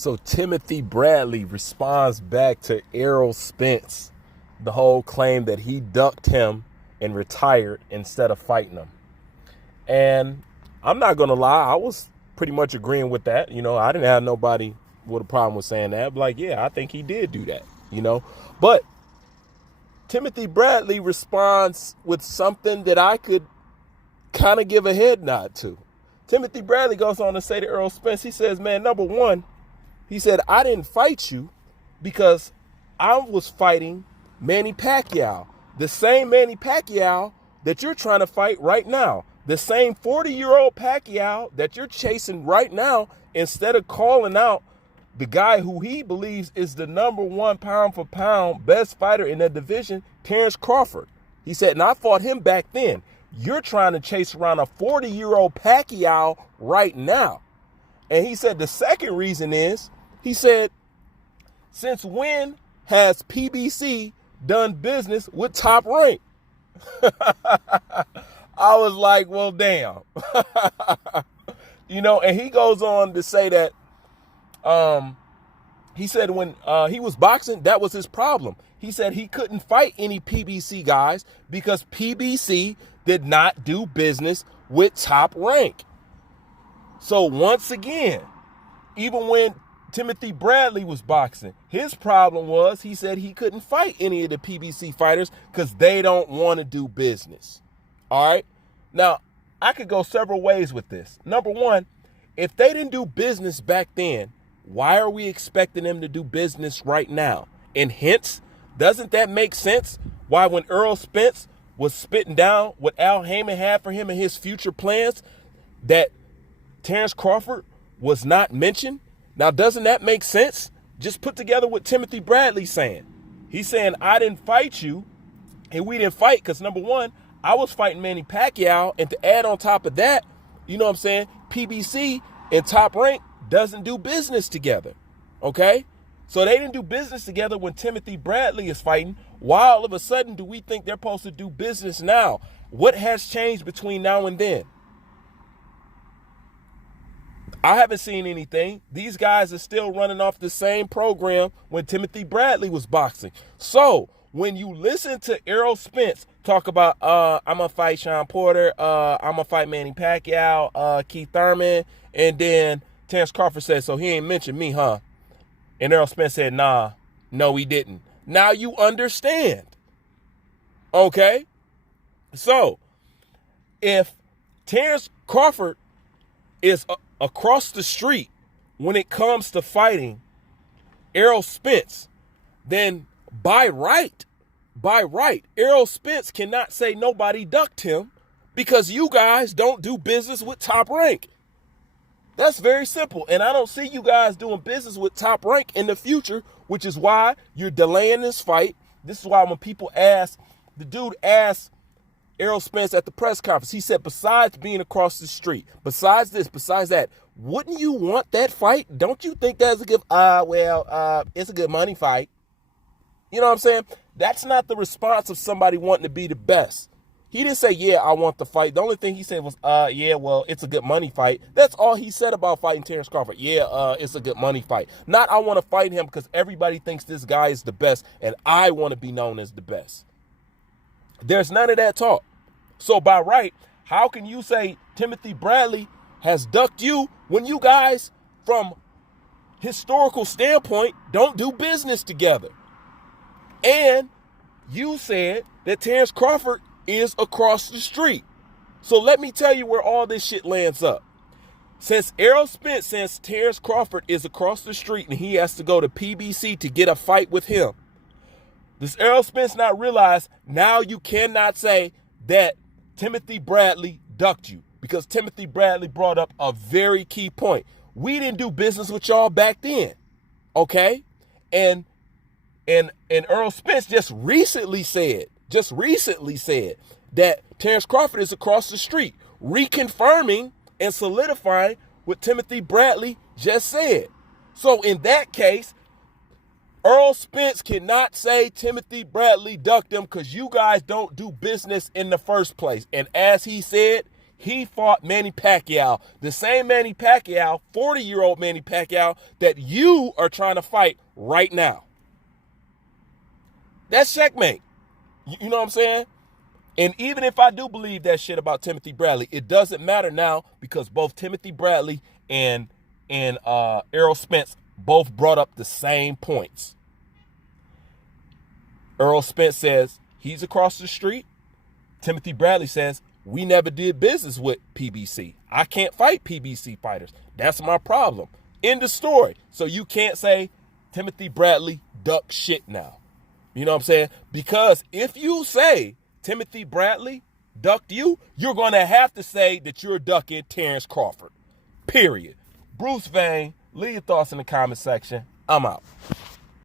So Timothy Bradley responds back to Errol Spence, the whole claim that he ducked him and retired instead of fighting him. And I'm not going to lie, I was pretty much agreeing with that. I didn't have nobody with a problem with saying that. But yeah, I think he did do that, But Timothy Bradley responds with something that I could kind of give a head nod to. Timothy Bradley goes on to say to Errol Spence, he says, man, number one, he said, I didn't fight you because I was fighting Manny Pacquiao, the same Manny Pacquiao that you're trying to fight right now, the same 40-year-old Pacquiao that you're chasing right now, instead of calling out the guy who he believes is the number one pound for pound best fighter in that division, Terence Crawford. He said, and I fought him back then. You're trying to chase around a 40-year-old Pacquiao right now. And he said the second reason is, he said, since when has PBC done business with Top Rank? I was like, well, damn. And he goes on to say that he said when he was boxing, that was his problem. He said he couldn't fight any PBC guys because PBC did not do business with Top Rank. So once again, even when Timothy Bradley was boxing, his problem was he said he couldn't fight any of the PBC fighters because they don't want to do business. All right. Now, I could go several ways with this. Number one, if they didn't do business back then, why are we expecting them to do business right now? And hence, doesn't that make sense? Why when Errol Spence was spitting down what Al Heyman had for him and his future plans, that Terence Crawford was not mentioned? Now, doesn't that make sense? Just put together what Timothy Bradley's saying. He's saying, I didn't fight you, and we didn't fight because, number one, I was fighting Manny Pacquiao, and to add on top of that, PBC and Top Rank doesn't do business together, okay? So they didn't do business together when Timothy Bradley is fighting. Why all of a sudden do we think they're supposed to do business now? What has changed between now and then? I haven't seen anything. These guys are still running off the same program when Timothy Bradley was boxing. So when you listen to Errol Spence talk about, I'm going to fight Sean Porter, I'm going to fight Manny Pacquiao, Keith Thurman, and then Terence Crawford said, so he ain't mentioned me, huh? And Errol Spence said, nah, no, he didn't. Now you understand. Okay? So if Terence Crawford is across the street when it comes to fighting Errol Spence, then by right, Errol Spence cannot say nobody ducked him because you guys don't do business with Top Rank. That's very simple. And I don't see you guys doing business with Top Rank in the future, which is why you're delaying this fight. This is why when people ask, the dude asked Errol Spence at the press conference, he said, besides being across the street, besides this, besides that, wouldn't you want that fight? Don't you think that's a good, it's a good money fight? You know what I'm saying? That's not the response of somebody wanting to be the best. He didn't say, yeah, I want the fight. The only thing he said was, yeah, well, it's a good money fight. That's all he said about fighting Terence Crawford. Yeah, it's a good money fight. Not I want to fight him because everybody thinks this guy is the best and I want to be known as the best. There's none of that talk. So by right, how can you say Timothy Bradley has ducked you when you guys, from historical standpoint, don't do business together? And you said that Terence Crawford is across the street. So let me tell you where all this shit lands up. Since Errol Spence says Terence Crawford is across the street and he has to go to PBC to get a fight with him, does Errol Spence not realize now you cannot say that Timothy Bradley ducked you? Because Timothy Bradley brought up a very key point. We didn't do business with y'all back then, okay? And Errol Spence just recently said that Terence Crawford is across the street, reconfirming and solidifying what Timothy Bradley just said. So in that case, Errol Spence cannot say Timothy Bradley ducked him because you guys don't do business in the first place. And as he said, he fought Manny Pacquiao, the same Manny Pacquiao, 40-year-old Manny Pacquiao that you are trying to fight right now. That's checkmate. You know what I'm saying? And even if I do believe that shit about Timothy Bradley, it doesn't matter now because both Timothy Bradley and Errol Spence both brought up the same points. Errol Spence says he's across the street. Timothy Bradley says we never did business with PBC. I can't fight PBC fighters. That's my problem. End of story. So you can't say Timothy Bradley duck shit now. You know what I'm saying? Because if you say Timothy Bradley ducked you, you're going to have to say that you're ducking Terence Crawford. Period. Bruce Vane, leave your thoughts in the comment section. I'm out.